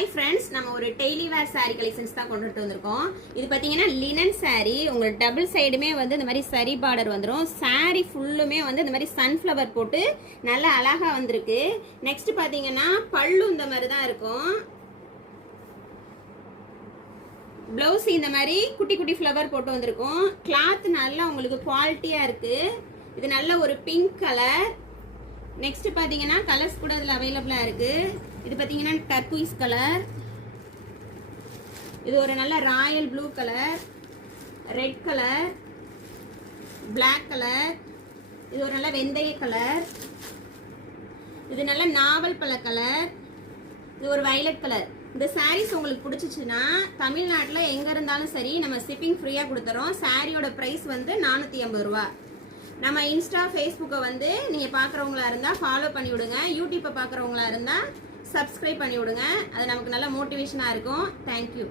Hi friends, நம்ம ஒரு daily வேர் sari collections தான் கொண்டுட்டு வந்திருக்கோம். இது பார்த்தீங்கன்னா லினன் சாரீ. உங்களுக்கு டபுள் சைடுமே வந்து இந்த மாதிரி சரி பார்டர் வந்துடும். சாரீ ஃபுல்லுமே வந்து இந்த மாதிரி சன்ஃப்ளவர் போட்டு நல்லா அழகாக வந்திருக்கு. நெக்ஸ்ட் பார்த்தீங்கன்னா பல்லு இந்த மாதிரி தான் இருக்கும். ப்ளவுஸ் இந்த மாதிரி குட்டி குட்டி ஃப்ளவர் போட்டு வந்திருக்கும். கிளாத் நல்லா உங்களுக்கு குவாலிட்டியாக இருக்குது. இது நல்ல ஒரு பிங்க் கலர். நெக்ஸ்ட் பார்த்தீங்கன்னா கலர்ஸ் கூட இதில் அவைலபிளாக இருக்குது. இது பார்த்தீங்கன்னா டர்குயிஸ் கலர். இது ஒரு நல்ல royal blue colour, red colour, black colour. இது ஒரு நல்ல வெந்தய கலர். இது நல்ல நாவல் பழ கலர். இது ஒரு வயலட் கலர். இந்த சாரீஸ் உங்களுக்கு பிடிச்சிச்சுன்னா தமிழ்நாட்டில் எங்கே இருந்தாலும் சரி நம்ம ஷிப்பிங் ஃப்ரீயாக கொடுத்துறோம். சாரியோட ப்ரைஸ் வந்து 450 ரூபா. நம்ம இன்ஸ்டா ஃபேஸ்புக்கை வந்து நீங்கள் பார்க்குறவங்களா இருந்தால் ஃபாலோ பண்ணி விடுங்க. யூடியூப்பை பார்க்குறவங்களா இருந்தால் சப்ஸ்கிரைப் பண்ணி விடுங்க. அது நமக்கு நல்ல மோட்டிவேஷனாக இருக்கும். தேங்க்யூ.